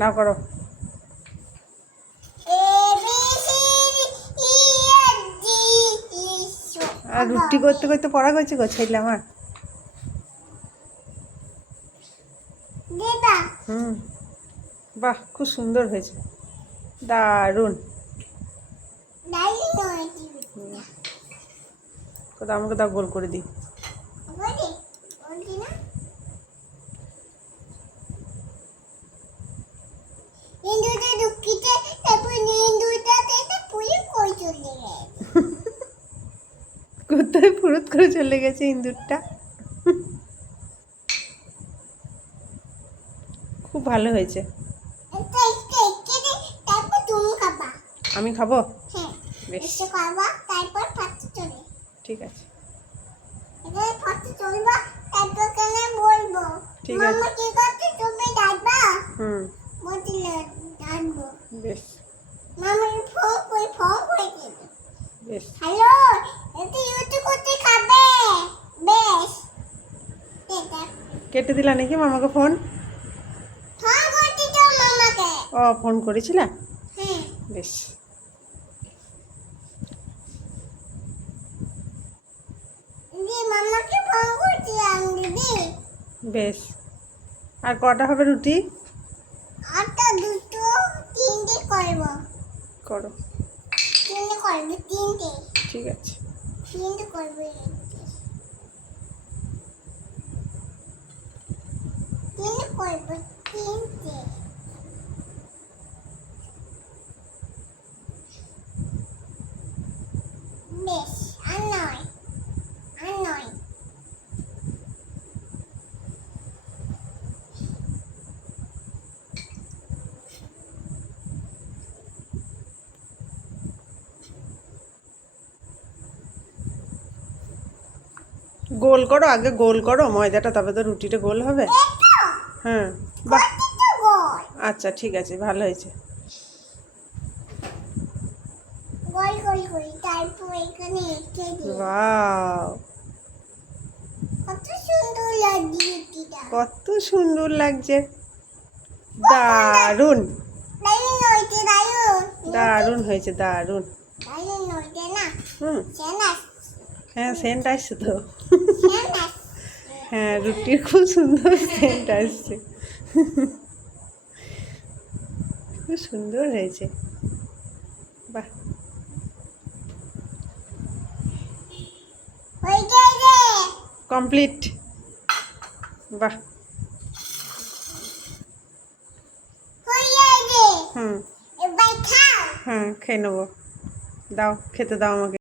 না করো। আর রুটি করতে করতে পড়া করছে গো ছেলে আমার। হুম, বাহ খুব সুন্দর হয়েছে, দারুণ। কোথাও আমাকে দাও, গোল করে দিই। কোথায় ফুরুত করে চলে গেছে ইঁদুরটা। খুব ভালো হয়েছে। আমি খাবো, বেশ ঠিক আছে, ঠিক আছে। হুম, বেশ বেশ। কেটে দিলা নাকি মামাকে ফোন? ও ফোন করেছিলা, বেশ। বেশ, আর কটা হবে রুটি? করো, ঠিক আছে। গোল করো, আগে গোল করো ময়দাটা, তবে তো রুটিটা গোল হবে। হ্যাঁ, বাহ, আচ্ছা ঠিক আছে, ভালো হয়েছে। ওয়াও, কত সুন্দর লাগছে, দারুণ দারুণ হয়েছে, দারুণ। হুম, হ্যাঁ সেন্ট আসছে তো। হ্যাঁ, রুটির খুব সুন্দর সেন্ট আসছে, খুব সুন্দর হয়েছে, বাহ। কমপ্লিট, বাহ। হুম, হ্যাঁ খেয়ে নেবো, দাও খেতে দাও আমাকে।